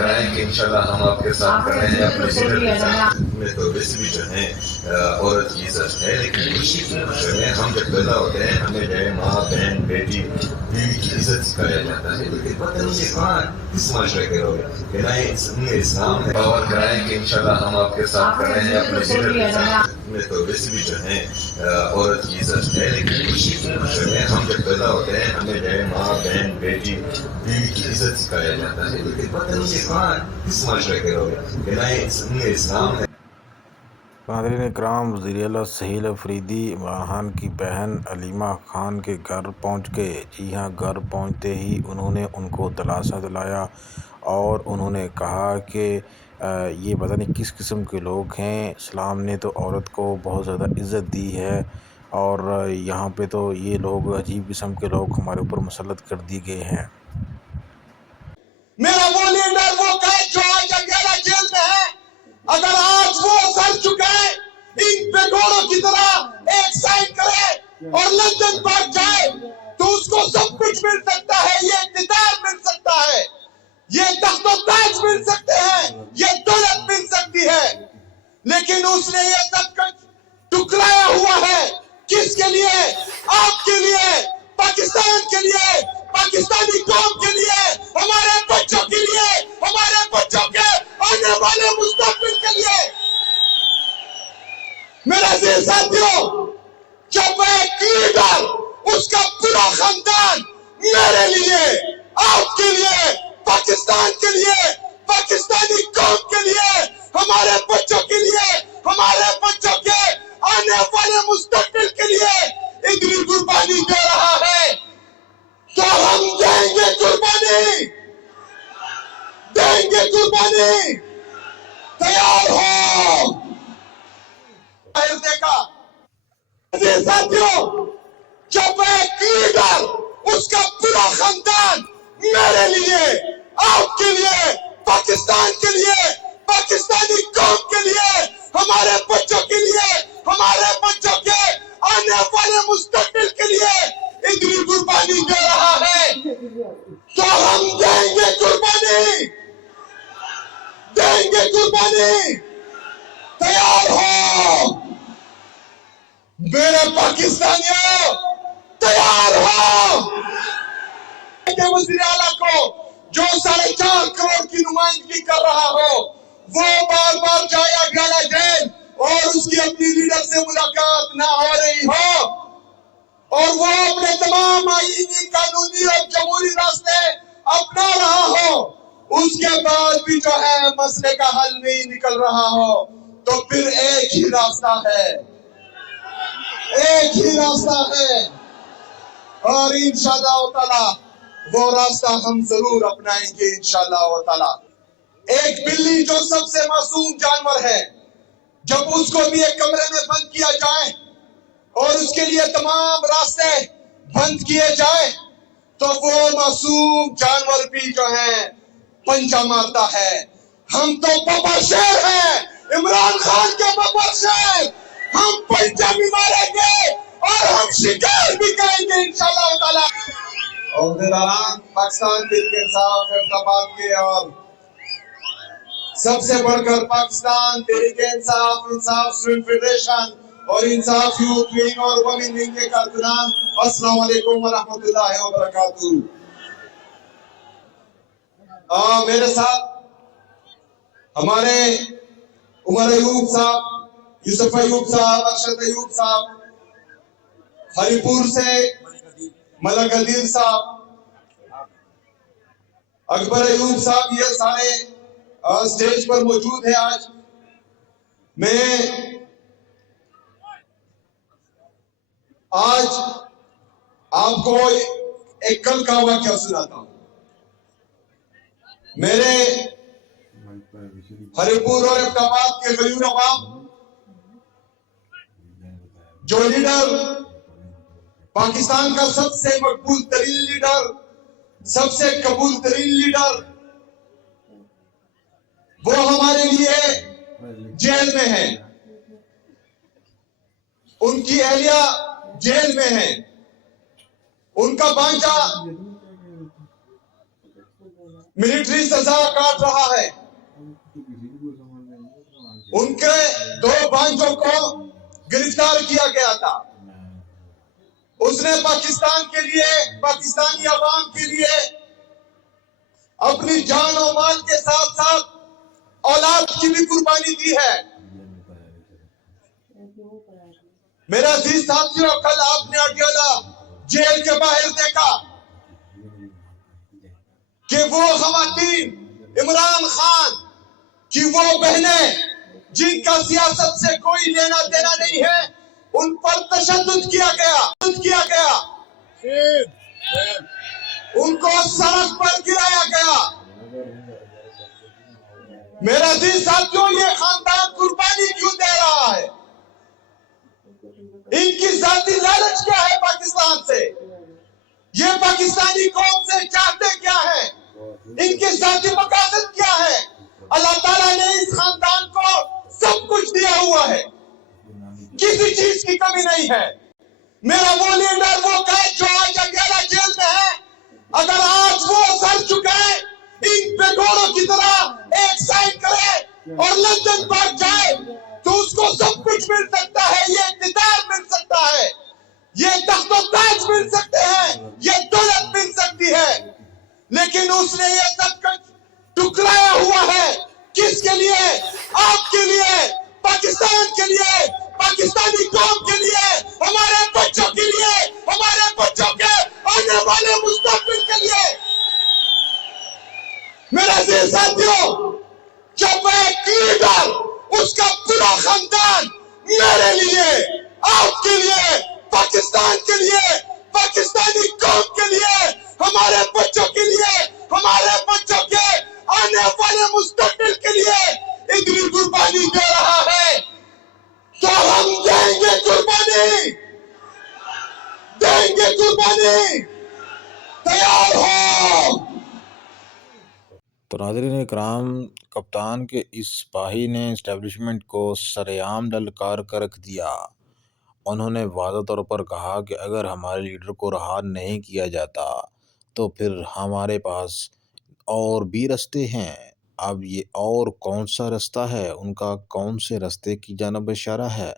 کرائیں کہ انشاءاللہ ہم آپ کے ساتھ کر رہے ہیں اپنے ذکر کے ساتھ میں تو ویسے بھی جو ہے عورت کی عزت ہے، لیکن خوشی کی معاشرے میں ہم جب پیدا ہوتے ہیں ہمیں جو ہے ماں بہن بیٹی بیوی کی عزت سکھایا جاتا ہے، لیکن پتہ نہیں یہ کہاں کس معاشرے کے لوگ ہیں کہ نہ اسلام ہے باور کرائیں کہ انشاءاللہ ہم آپ کے ساتھ کر رہے ہیں اپنے ذکر کے ساتھ میں تو ویسے بھی جو ہے عورت کی عزت ہے، لیکن خوشی کی معاشرے میں ہم جب پیدا ہوتے ہیں ہمیں جو ہے ماں بہن بیٹی بیوی کی عزت سکھایا جاتا ہے، لیکن پتہ نہیں یہ کہاں کس معاشرے کے لوگ ہیں کہ نہ اسلام ہے۔ ناظرین اکرام، وزیر اعلیٰ سہیل افریدی عمران خان کی بہن علیمہ خان کے گھر پہنچ گئے۔ جی ہاں، گھر پہنچتے ہی انہوں نے ان کو دلاسا دلایا اور انہوں نے کہا کہ یہ پتہ نہیں کس قسم کے لوگ ہیں، اسلام نے تو عورت کو بہت زیادہ عزت دی ہے اور یہاں پہ تو یہ لوگ عجیب قسم کے لوگ ہمارے اوپر مسلط کر دیے گئے ہیں۔ میرا وہ لیڈر، وہ قید جو آج انگیلا جیل میں ہے، اگر آج وہ سر چکے ان پہ گھوڑوں کی طرح ایک سائن کرے اور لندن بھاگ جائے تو اس کو سب کچھ مل سکتا ہے، یہ اقتدار مل سکتا ہے، یہ تخت و تاج مل سکتے ہیں، یہ دولت مل سکتی ہے، لیکن اس نے یہ سب کچھ ٹکرایا ہوا ہے۔ کس کے لیے؟ آپ کے لیے، پاکستان کے لیے، پاکستانی قوم کے لیے، ہمارے بچوں کے لیے، ہمارے بچوں کے آنے والے مستقبل کے لیے۔ میرے عزیز ساتھیوں، جب ایک لیڈر، اس کا پورا خاندان میرے لیے، آپ کے لیے، پاکستان کے لیے، پاکستانی قوم کے لیے، ہمارے بچوں کے لیے، ہمارے بچوں کے آنے والے مستقبل کے لیے اتنی قربانی دے رہا ہے تو ہم دیں گے قربانی، دیں گے قربانی، تیار ہو۔ دیکھا ساتھیوں، جب ایک لیڈر، اس کا پورا خاندان میرے لیے، آپ کے لیے، پاکستان کے لیے، پاکستانی قوم کے لیے، ہمارے بچوں کے لیے، ہمارے بچوں کے آنے والے مستقبل کے لیے اتنی قربانی دے رہا ہے تو ہم دیں گے قربانی، دیں گے قربانی، تیار ہو۔ میرے پاکستانیوں، تیار ہو۔ وزیر اعلیٰ کو جو 4.5 کروڑ کی نمائندگی کر رہا ہو، وہ بار بار جائے انگیلا جیل اور اس کی اپنی لیڈر سے ملاقات نہ ہو رہی ہو اور وہ اپنے تمام آئینی، قانونی اور جمہوری راستے اپنا رہا ہو، اس کے بعد بھی جو ہے مسئلے کا حل نہیں نکل رہا ہو، تو پھر ایک ہی راستہ ہے، ایک ہی راستہ ہے اور انشاءاللہ تعالی وہ راستہ ہم ضرور اپنائیں گے انشاءاللہ تعالی۔ ایک بلی جو سب سے معصوم جانور ہے، جب اس کو بھی ایک کمرے میں بند کیا جائے اور اس کے لیے تمام راستے بند کیے جائیں تو وہ معصوم جانور بھی جو ہے پنجہ مارتا ہے۔ ہم تو بابا شیر ہیں، عمران خان کے بابا شیر، ہم پنجہ بھی ماریں گے اور ہم شکار بھی کریں گے انشاءاللہ تعالی۔ عہدیداران پاکستان تحریک انصاف افتاباد کے اور سب سے بڑھ کر پاکستان تحریک انصاف، انصاف اسٹوڈنٹ فیڈریشن اور انصاف یوتھ ونگ اور وومن ونگ کے کارکنان، السلام علیکم ورحمۃ اللہ وبرکاتہ۔ میرے ساتھ ہمارے عمر ایوب صاحب، یوسف ایوب صاحب، ارشد ایوب صاحب، ہری پور سے ملک عدیل صاحب، اکبر ایوب صاحب، یہ سارے سٹیج پر موجود ہیں۔ آج آپ کو ایک کل کا واقعہ سناتا ہوں۔ میرے ہری پور اور افتاباد کے غریب عوام، جو لیڈر، پاکستان کا سب سے مقبول ترین لیڈر، سب سے قبول ترین لیڈر، وہ ہمارے لیے جیل میں ہے، ان کی اہلیہ جیل میں ہے، ان کا بانجا मिलिट्री सजा काट रहा है। उनके 2 भाइयों को गिरफ्तार किया गया था। उसने पाकिस्तान के लिए, पाकिस्तानी अवाम के लिए अपनी जान और माल के साथ साथ औलाद की भी कुर्बानी दी है। मेरा अजीज साथियों, कल आपने अडयाला जेल के बाहर देखा कि वो खवातीन, इमरान खान की वो बहनें जिनका सियासत से कोई लेना देना नहीं है, उन पर तशद्दुद किया गया, उनको सड़क पर गिराया गया। मेरा अजीज साथियों, ये खानदान कुर्बानी क्यों दे रहा है? इनकी जाती लालच क्या है पाकिस्तान से? ये पाकिस्तानी कौम से चाहते क्या है? इनके जाती मकासद क्या है? अल्लाह ताला ने इस खानदान को सब कुछ दिया हुआ है, किसी चीज की कमी नहीं है। मेरा वो लीडर, वो कैद जो आज अडयाला जेल में है, अगर आज वो सर झुकाए, इन बेगोड़ों की तरह एक साइन करे और लंदन भाग जाए, तो उसको सब कुछ मिल सकता है। ये इक़्तिदार मिल सकता है, ये तख्त-ओ-ताज मिल सकते हैं, ये दौलत मिल सकती है, लेकिन उसने ये सब कुछ टुकराया हुआ है। किसके लिए? आपके लिए, पाकिस्तान के लिए, पाकिस्तानी कौम के लिए, हमारे बच्चों के लिए, हमारे बच्चों के आने वाले मुस्तकबिल के लिए। मेरे अजीज साथियों, जब एक लीडर, उसका पूरा खानदान मेरे लिए, आपके लिए, पाकिस्तान के लिए, पाकिस्तानी कौम के लिए, हमारे बच्चों के लिए, हमारे बच्चों के आने वाले मुस्तकबिल के लिए इतनी कुर्बानी दे रहा है, तो हम देंगे कुर्बानी, तैयार हो। तो नाज़रीन इकराम, कप्तान के इस सिपाही ने इस्टेब्लिशमेंट को सरेआम ललकार कर रख दिया। उन्होंने वाज़ेह तौर पर कहा कि अगर हमारे लीडर को रहा नहीं किया जाता तो फिर हमारे पास और भी रास्ते हैं। अब ये और कौन सा रास्ता है, उनका कौन से रास्ते की जानब इशारा है,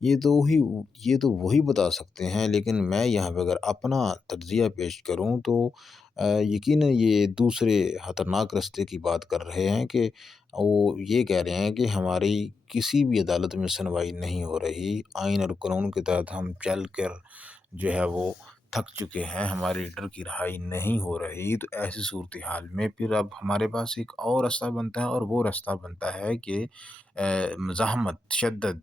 ये तो वही बता सकते हैं। लेकिन मैं यहाँ पे अगर अपना तज्ज़िया पेश करूँ तो यकीनन ये दूसरे ख़तरनाक रास्ते की बात कर रहे हैं कि वो ये कह रहे हैं कि हमारी किसी भी अदालत में सुनवाई नहीं हो रही, आइन और कानून के तहत हम चल कर जो है वो थक चुके हैं, हमारे लीडर की रहाई नहीं हो रही। तो ऐसी सूरत हाल में फिर अब हमारे पास एक और रास्ता बनता है, और वो रास्ता बनता है कि मज़ाहमत, तशद्दुद।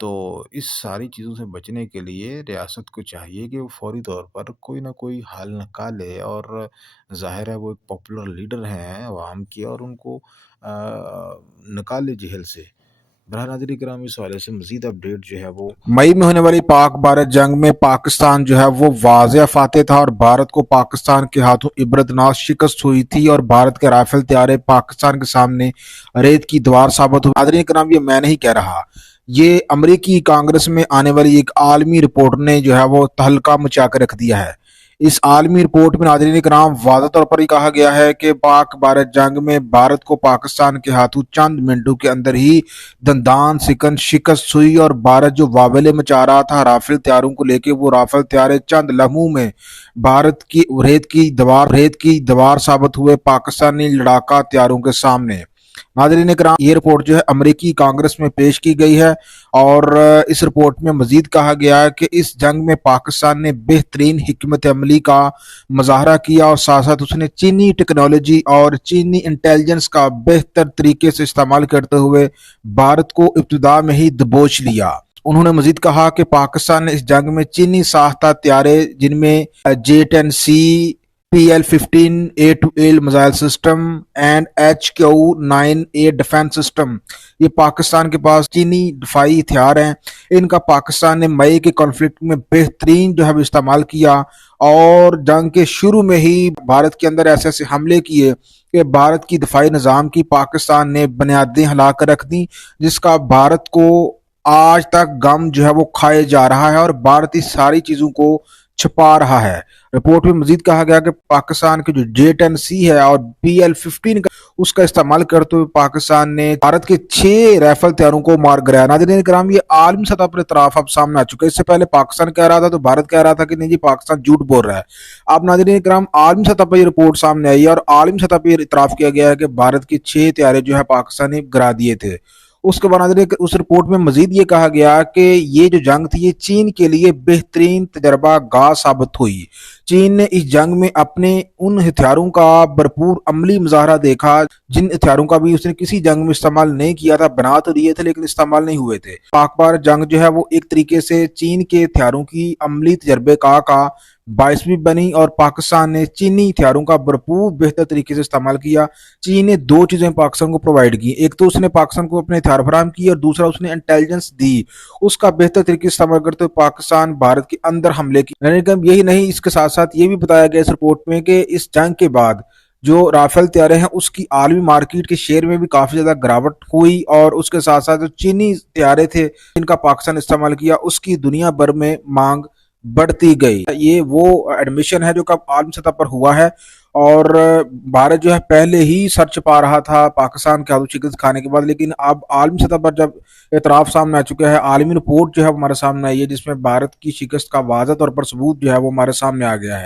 तो इस सारी चीज़ों से बचने के लिए रियासत को चाहिए कि वो फ़ौरी तौर पर कोई ना कोई हल निकाले, और ज़ाहिर है वो एक पॉपुलर लीडर हैं अवाम के, और उनको निकाले जेल से। बहरहाल नाज़रीन किराम, इस हवाले से मज़ीद अपडेट जो है वो मई में होने वाली पाक भारत जंग में पाकिस्तान जो है वो वाज़ेह फातेह था, और भारत को पाकिस्तान के हाथों इबरतनाक शिकस्त हुई थी, और भारत के राइफल तैयारे पाकिस्तान के सामने रेत की दीवार साबित हुई। नाज़रीन किराम, ये मैं नहीं कह रहा, ये अमरीकी कांग्रेस में आने वाली एक आलमी रिपोर्ट ने जो है वो तहलका मचा कर रख दिया है। इस आलमी रिपोर्ट में नाज़रीन किराम वाज़ेह तौर पर ही कहा गया है कि पाक भारत जंग में भारत को पाकिस्तान के हाथों चंद मिनटों के अंदर ही दंदान सिकन शिकस्त हुई, और भारत जो वावेले मचा रहा था राफेल तैयारों को लेके, वो राफेल तैयारे चंद लम्हों में भारत की रेत की दीवार साबित हुए पाकिस्तानी लड़ाका तैयारों के सामने। नाज़रीन किराम, ये रिपोर्ट जो है अमरीकी कांग्रेस में पेश की गई है, और इस रिपोर्ट में मजीद कहा गया है कि इस जंग में पाकिस्तान ने बेहतरीन हिकमत अमली का मुजाहरा किया, और साथ साथ उसने चीनी टेक्नोलॉजी और चीनी इंटेलिजेंस का बेहतर तरीके से इस्तेमाल करते हुए भारत को इब्तिदा में ही दबोच लिया। उन्होंने मजीद कहा कि पाकिस्तान ने इस जंग में चीनी साख्ता तैयारे, जिनमें J-10C PL-15A2L missile system and HQ-9A defence system, ये पाकिस्तान के पास चीनी दफाई हथियार हैं। इनका पाकिस्तान ने मई के कॉन्फ्लिक्ट में बेहतरीन जो है इस्तेमाल किया, और जंग के शुरू में ही भारत के अंदर ऐसे ऐसे हमले किए कि भारत की दफाई निज़ाम की पाकिस्तान ने बुनियादें हिला कर रख दी, जिसका भारत को आज तक गम जो है वो खाए जा रहा है, और भारत इस सारी चीज़ों को छुपा रहा है। रिपोर्ट में मजीद कहा गया कि पाकिस्तान के जो J-10C है और PL-15 का उसका इस्तेमाल करते हुए पाकिस्तान ने भारत के 6 राइफल तैयारों को मार गिराया। नाज़रीन कराम, ये आलमी सतह पर इतराफ अब सामने आ चुका है। इससे पहले पाकिस्तान कह रहा था तो भारत कह रहा था कि नहीं जी पाकिस्तान झूठ बोल रहा है। अब नाज़रीन कराम आलमी सतह पर ये रिपोर्ट सामने आई है और आलमी सतह पर इतराफ किया गया है कि भारत के 6 तैयारे जो है पाकिस्तान ने गिरा दिए थे। उसके बाद नाज़रीन उस रिपोर्ट में मजीद ये कहा गया कि ये जो जंग थी ये चीन के लिए बेहतरीन तजर्बा गाह साबित हुई। चीन ने इस जंग में अपने उन हथियारों का भरपूर अमली मुजाहरा देखा जिन हथियारों का भी उसने किसी जंग में इस्तेमाल नहीं किया था। बना तो दिए थे लेकिन इस्तेमाल नहीं हुए थे। पाक भारत जंग जो है वो एक तरीके से चीन के हथियारों की अमली तजर्बेकार का बायस भी बनी और पाकिस्तान ने चीनी हथियारों का भरपूर बेहतर तरीके से इस्तेमाल किया। चीन ने 2 चीजें पाकिस्तान को प्रोवाइड की, एक तो उसने पाकिस्तान को अपने हथियार फराहम किए और दूसरा उसने इंटेलिजेंस दी। उसका बेहतर तरीके से इस्तेमाल करते हुए पाकिस्तान भारत के अंदर हमले की। यही नहीं, इसके साथ साथ ये भी बताया गया इस रिपोर्ट में कि इस जंग के बाद जो राफेल तैयारे हैं उसकी आलमी मार्केट के शेयर में भी काफी ज्यादा गिरावट हुई और उसके साथ साथ जो चीनी तैयारे थे जिनका पाकिस्तान इस्तेमाल किया उसकी दुनिया भर में मांग बढ़ती गई। ये वो एडमिशन है जो कब आलमी सतह पर हुआ है और भारत जो है पहले ही सर छुपा रहा था पाकिस्तान के हाथों शिकस्त खाने के बाद, लेकिन अब आलमी सतह पर जब एतराफ सामने आ चुका है, आलमी रिपोर्ट जो है वो हमारे सामने आई है जिसमें भारत की शिकस्त का वाज़ह तौर पर सबूत जो है वो हमारे सामने आ गया है।